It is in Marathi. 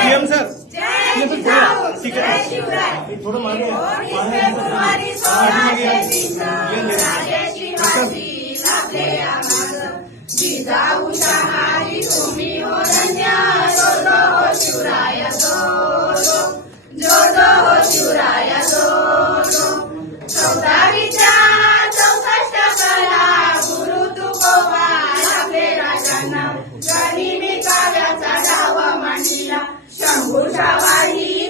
सीएम सर थोडं मागे जरी मी काव्याचा डावा मांडिला शंभूचा वाढी